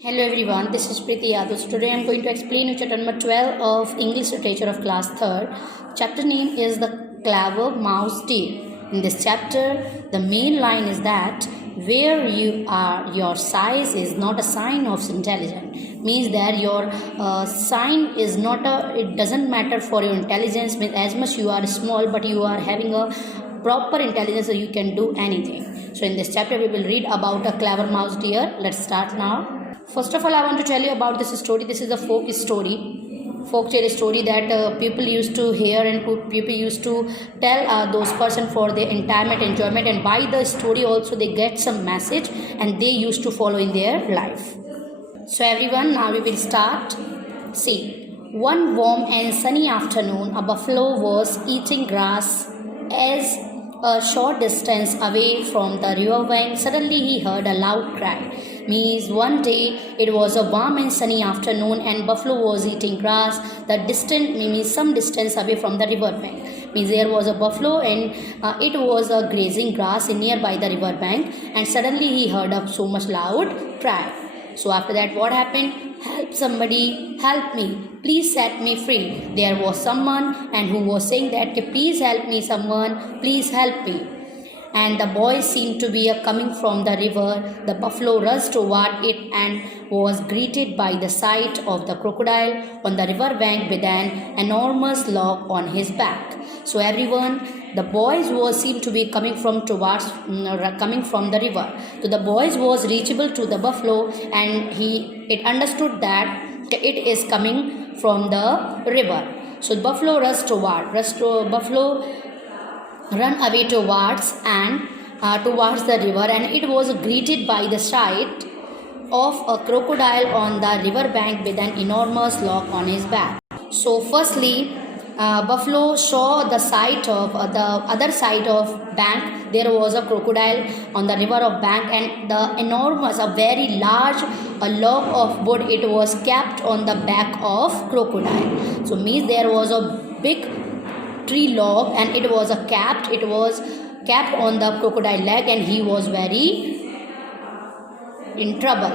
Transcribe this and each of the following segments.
Hello everyone, this is Preeti Yadav. So today I am going to explain you chapter number 12 of English Literature of class 3rd. Chapter name is The Clever Mouse Deer. In this chapter, the main line is that where you are, your size is not a sign of intelligence. Means that your sign is not it doesn't matter for your intelligence. Means as much you are small, but you are having a proper intelligence, so you can do anything. So in this chapter, we will read about a clever mouse deer. Let's start now. First of all, I want to tell you about this story. This is a folk tale story that people used to hear and people used to tell those person for their enjoyment, and by the story also they get some message and they used to follow in their life. So everyone, now we will start. See, one warm and sunny afternoon, a buffalo was eating grass as a short distance away from the riverbank. Suddenly he heard a loud cry. Means one day it was a warm and sunny afternoon and buffalo was eating grass some distance away from the riverbank. Means there was a buffalo and it was grazing grass nearby the riverbank, and suddenly he heard a so much loud cry. So after that, what happened? Help somebody, help me, please set me free. There was someone and who was saying that, please help me, someone, please help me. And the boy seemed to be coming from the river. The buffalo rushed toward it and was greeted by the sight of the crocodile on the river bank with an enormous log on his back. So everyone, the boys seemed to be coming from the river. So the boys was reachable to the buffalo, and it understood that it is coming from the river. So buffalo run away towards the river, and it was greeted by the sight of a crocodile on the river bank with an enormous log on his back. So firstly, buffalo saw the sight of the other side of bank. There was a crocodile on the river of bank, and the enormous, a very large log of wood, it was capped on the back of crocodile. So means there was a big tree log and it was capped on the crocodile leg, and he was very in trouble.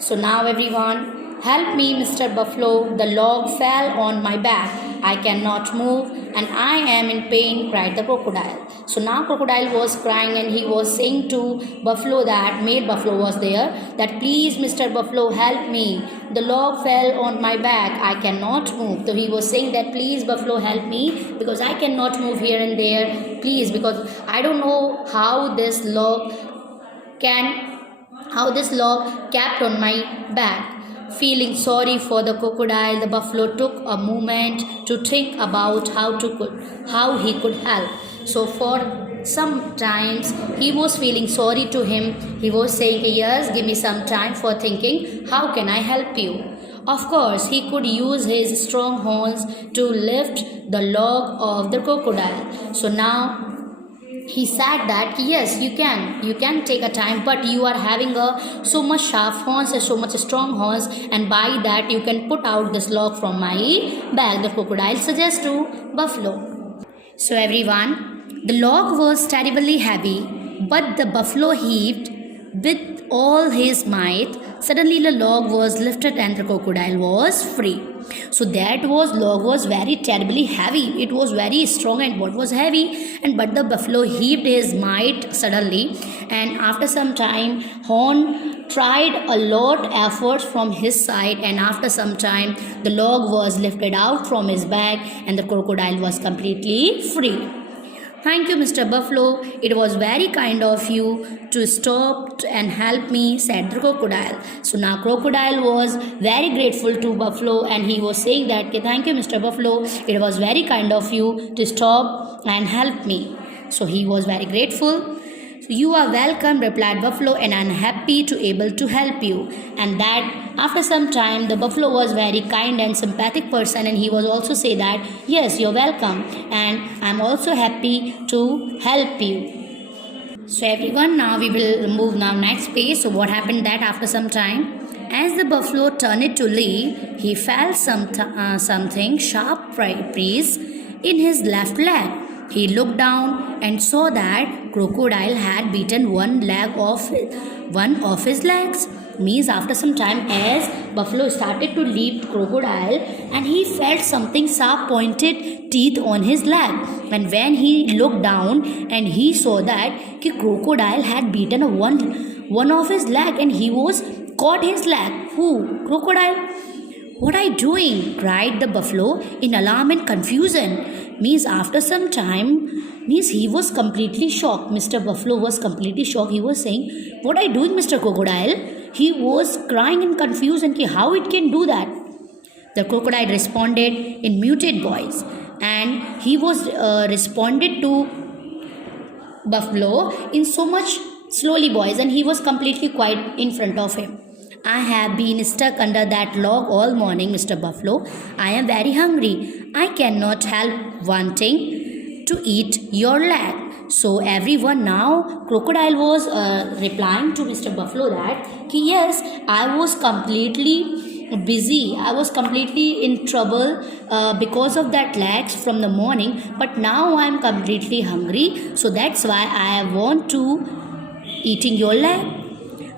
So now everyone, help me, Mr. Buffalo, the log fell on my back. I cannot move and I am in pain, cried the crocodile. So now crocodile was crying and he was saying to buffalo, that male buffalo was there, that please Mr. Buffalo, help me. The log fell on my back. I cannot move. So he was saying that please buffalo, help me because I cannot move here and there. Please, because I don't know how this log capped on my back. Feeling sorry for the crocodile, the buffalo took a moment to think about how he could help. So for some times he was feeling sorry to him. He was saying, yes, give me some time for thinking, how can I help you? Of course, he could use his strong horns to lift the log of the crocodile. So now he said that yes, you can take a time, but you are having so much sharp horns and so much strong horns, and by that you can put out this log from my back, the crocodile suggests to buffalo. So everyone, the log was terribly heavy, but the buffalo heaved with all his might. Suddenly the log was lifted and the crocodile was free. So log was very terribly heavy. It was very strong and what was heavy, but the buffalo heaved his might suddenly, and after some time Horn tried a lot efforts from his side, and after some time the log was lifted out from his back and the crocodile was completely free. Thank you, Mr. Buffalo. It was very kind of you to stop and help me, said the crocodile. So now crocodile was very grateful to Buffalo, and he was saying that, thank you, Mr. Buffalo. It was very kind of you to stop and help me. So he was very grateful. You are welcome, replied Buffalo, and I am happy to able to help you. And that after some time, the buffalo was very kind and sympathetic person, and he was also say that, yes, you're welcome, and I'm also happy to help you. So everyone, now we will move next page. So what happened that after some time, as the buffalo turned to leave, he felt something sharp prick in his left leg. He looked down and saw that crocodile had beaten one of his legs. Means after some time, as buffalo started to leave crocodile, and he felt something sharp pointed teeth on his leg. And when he looked down, and he saw that the crocodile had beaten one of his leg, and he was caught his leg. Who? Crocodile. What are you doing? Cried the buffalo in alarm and confusion. Means after some time, means he was completely shocked. Mr. Buffalo was completely shocked. He was saying, what are you doing, Mr. Crocodile? He was crying in confusion. How it can do that? The crocodile responded in muted voice, and he was responded to buffalo in so much slowly voice, and he was completely quiet in front of him. I have been stuck under that log all morning, Mr. Buffalo. I am very hungry. I cannot help wanting to eat your leg. So everyone now, crocodile was replying to Mr. Buffalo that yes, I was completely busy. I was completely in trouble because of that legs from the morning. But now I am completely hungry. So that's why I want to eating your leg.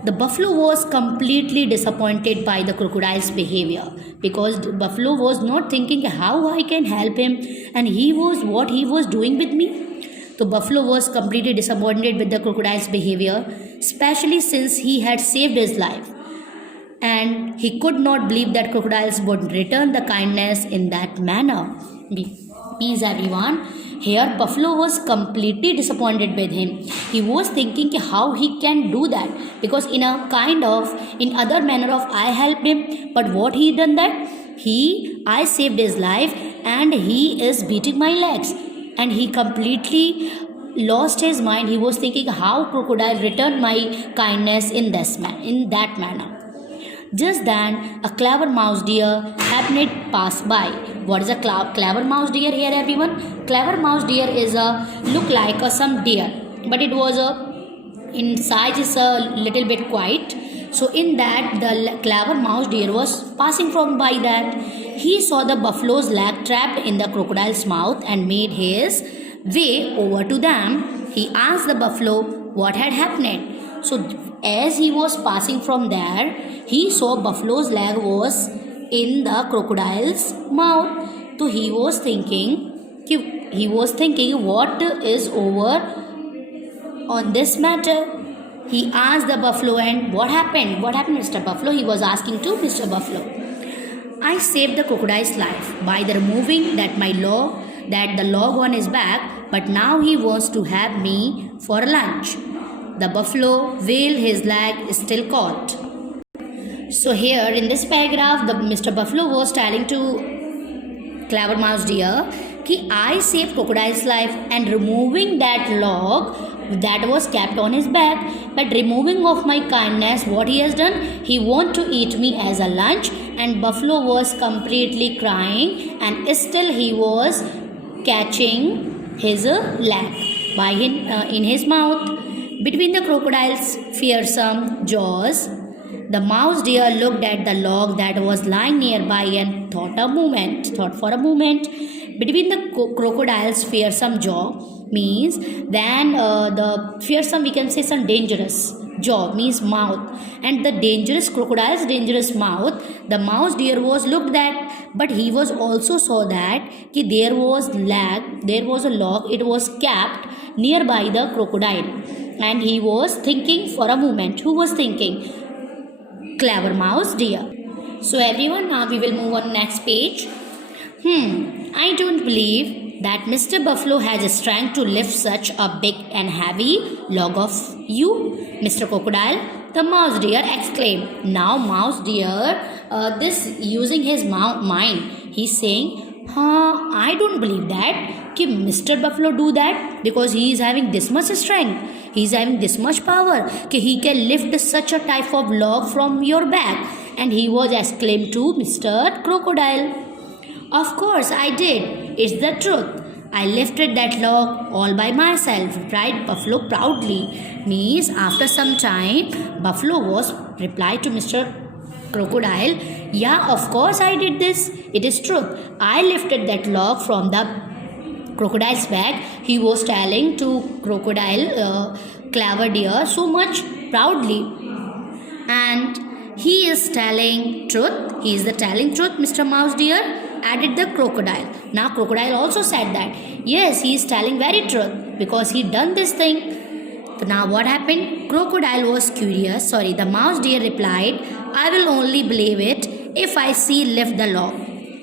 The buffalo was completely disappointed by the crocodile's behavior, because the buffalo was not thinking how I can help him, and what he was doing with me. The buffalo was completely disappointed with the crocodile's behavior, especially since he had saved his life, and he could not believe that crocodiles would return the kindness in that manner. Means everyone, here buffalo was completely disappointed with him. He was thinking how he can do that, because in other manner of I helped him, but what he done that I saved his life, and he is beating my legs, and he completely lost his mind. He was thinking how crocodile returned my kindness in that manner. Just then, a clever mouse deer happened to pass by. What is a clever mouse deer here, everyone? Clever mouse deer look like some deer, but it was in size is a little bit quiet. So in that, the clever mouse deer was passing from by that. He saw the buffalo's leg trapped in the crocodile's mouth and made his way over to them. He asked the buffalo what had happened. So as he was passing from there, he saw buffalo's leg was in the crocodile's mouth. So he was thinking what is over on this matter. He asked the buffalo, and what happened? What happened, Mr. Buffalo? He was asking to Mr. Buffalo. I saved the crocodile's life by the removing the log on his back, but now he wants to have me for lunch. The buffalo, while his leg is still caught. So here in this paragraph, Mr. Buffalo was telling to clever mouse deer, I saved crocodile's life and removing that log that was kept on his back, but removing of my kindness, what he has done, he want to eat me as a lunch. And buffalo was completely crying, and still he was catching his leg by in his mouth. Between the crocodile's fearsome jaws, the mouse deer looked at the log that was lying nearby and thought for a moment. Between the crocodile's fearsome jaw means then the fearsome, we can say some dangerous jaw means mouth, and the crocodile's dangerous mouth, the mouse deer was looked at, but he was also saw that there was a log, it was kept nearby the crocodile, and he was thinking for a moment. Who was thinking? Clever mouse deer. So everyone, now we will move on next page. I don't believe that Mr. Buffalo has strength to lift such a big and heavy log of you, Mr. Crocodile, the mouse deer exclaimed. Now mouse deer, this using his mind, he's saying, I don't believe that Mr. Buffalo do that, because he is having this much strength. He is having this much power. He can lift such a type of log from your back. And he was exclaimed to Mr. Crocodile. Of course I did. It's the truth. I lifted that log all by myself, replied Buffalo proudly. Means after some time, Buffalo was replied to Mr. Crocodile, yeah, of course I did this. It is truth. I lifted that log from the crocodile's back. He was telling to crocodile, clever deer, so much proudly. And He is telling truth. He is the telling truth, Mr. Mouse dear, added the crocodile. Now crocodile also said that, yes, he is telling very truth because he done this thing. So now what happened? Crocodile was curious. The mouse deer replied, I will only believe it if I see lift the log.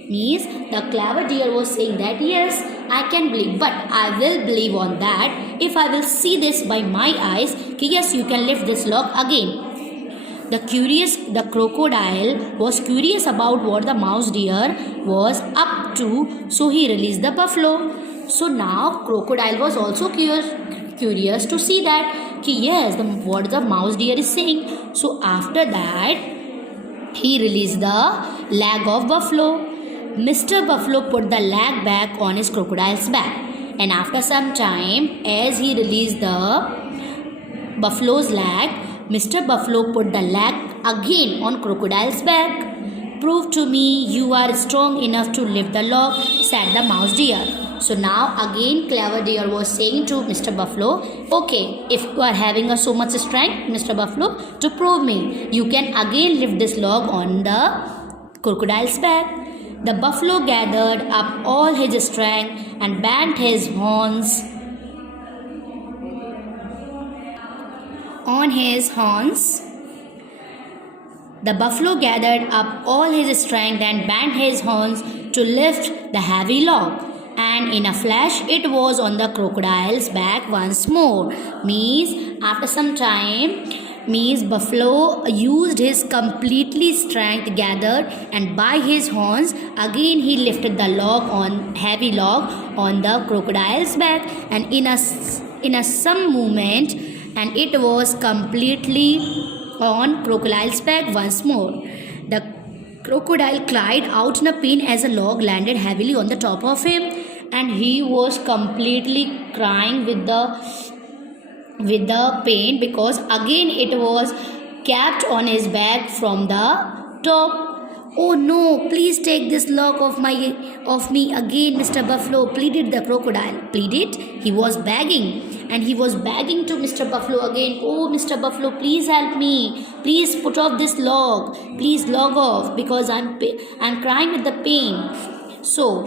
Means the clever deer was saying that yes, I can believe, but I will believe on that if I will see this by my eyes. Yes, you can lift this log again. The crocodile was curious about what the mouse deer was up to, so he released the buffalo. So now crocodile was also curious to see that yes, what the mouse deer is saying. So after that, he released the leg of buffalo. Mr. Buffalo put the leg back on his crocodile's back, and after some time, as he released the buffalo's leg, Mr. Buffalo put the leg again on crocodile's back. Prove to me you are strong enough to lift the log, said the mouse deer. So now again clever deer was saying to Mr. Buffalo, okay, if you are having so much strength, Mr. Buffalo, to prove me, you can again lift this log on the crocodile's back. The buffalo gathered up all his strength and banged his horns on his horns. The buffalo gathered up all his strength and banged his horns to lift the heavy log. And in a flash, it was on the crocodile's back once more. Means after some time, buffalo used his completely strength gathered, and by his horns again he lifted the heavy log on the crocodile's back, and in a some movement, and it was completely on crocodile's back once more. The crocodile cried out in a pain as a log landed heavily on the top of him, and he was completely crying with the pain because again it was kept on his back from the top. Oh no, please take this log of me again, Mr. Buffalo, pleaded the crocodile. Pleaded? He was begging. And he was begging to Mr. Buffalo again, oh Mr. Buffalo, please help me. Please put off this log. Please log off because I'm crying with the pain. So,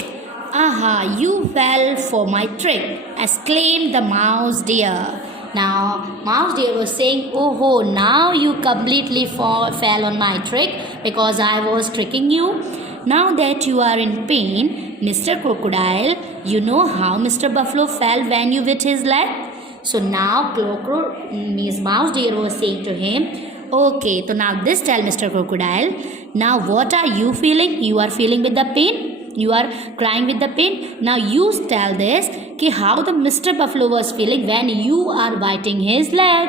aha, you fell for my trick, exclaimed the mouse deer. Now, mouse deer was saying, oh, now you completely fell on my trick because I was tricking you. Now that you are in pain, Mr. Crocodile, you know how Mr. Buffalo fell when you bit his leg? So now mouse deer was saying to him, okay, so now this tell Mr. Crocodile, now what are you feeling? You are feeling with the pain? You are crying with the pain? Now you tell this, how the Mr. Buffalo was feeling when you are biting his leg.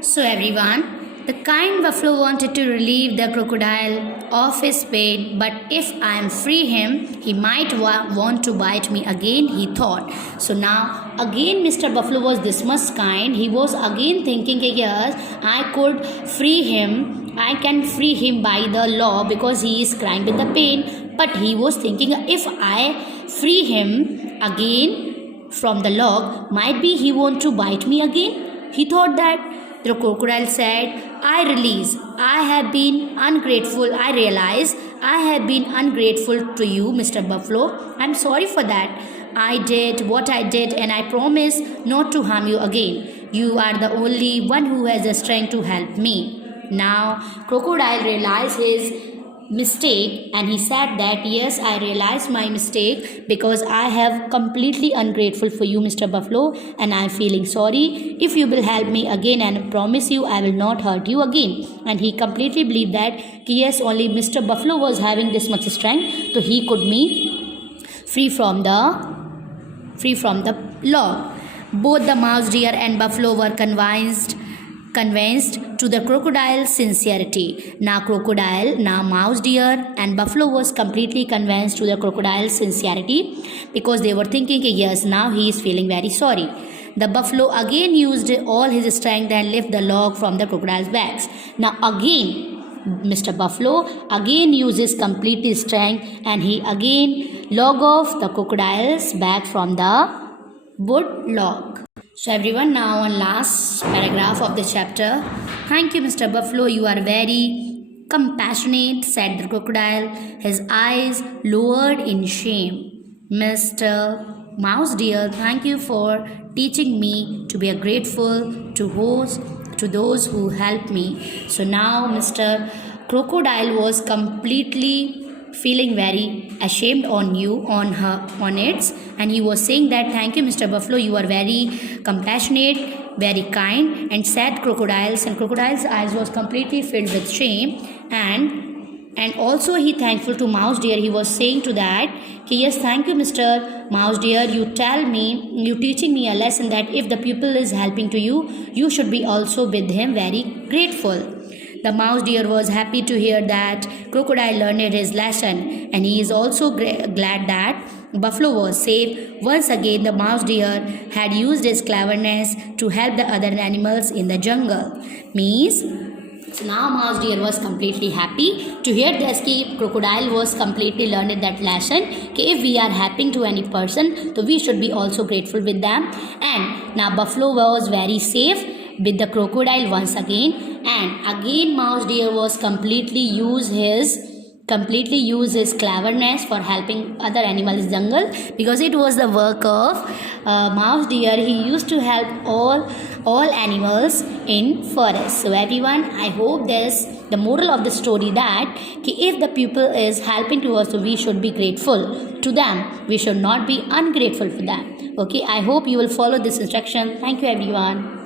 So everyone, the kind buffalo wanted to relieve the crocodile of his pain, but if I am free him, he might want to bite me again, he thought. So now again Mr. Buffalo was this much kind. He was again thinking, yes, I could free him. I can free him by the law because he is crying with the pain. But he was thinking, if I free him again from the log, might be he want to bite me again. He thought that. The crocodile said, I realize I have been ungrateful to you, Mr. Buffalo. I'm sorry for that. I did what I did and I promise not to harm you again. You are the only one who has the strength to help me. Now, crocodile realized his mistake and he said that, yes, I realized my mistake because I have completely ungrateful for you, Mr. Buffalo, and I'm feeling sorry. If you will help me again, and I promise you I will not hurt you again. And he completely believed that, yes, only Mr. Buffalo was having this much strength, so he could be free from the log. Both the mouse deer and buffalo were convinced to the crocodile's sincerity. Now mouse deer and buffalo was completely convinced to the crocodile's sincerity because they were thinking, yes, now he is feeling very sorry. The buffalo again used all his strength and lifted the log from the crocodile's back. Now again, Mr. Buffalo again uses complete strength and he again log off the crocodile's back from the wood log. So everyone, now on last paragraph of the chapter, Thank you, Mr. Buffalo. You are very compassionate, said the crocodile, his eyes lowered in shame. Mr. Mouse dear, thank you for teaching me to be grateful to those who helped me. So now Mr. Crocodile was completely feeling very ashamed on it, and he was saying that thank you, Mr. Buffalo, you are very compassionate, very kind, and said crocodiles, and crocodile's eyes was completely filled with shame. And also he thankful to Mouse dear. He was saying to that, okay, yes, thank you, Mr. Mouse dear, you teaching me a lesson that if the pupil is helping to you, you should be also with him very grateful. The mouse deer was happy to hear that crocodile learned his lesson, and he is also glad that buffalo was safe. Once again, the mouse deer had used his cleverness to help the other animals in the jungle. So now mouse deer was completely happy to hear this. Crocodile was completely learned that lesson. If we are helping to any person, so we should be also grateful with them. And now buffalo was very safe with the crocodile once again, and again mouse deer was completely use his cleverness for helping other animals in jungle, because it was the work of mouse deer. He used to help all animals in forest. So everyone, I hope the moral of the story that if the pupil is helping to us, so we should be grateful to them, we should not be ungrateful for them. Okay, I hope you will follow this instruction. Thank you everyone.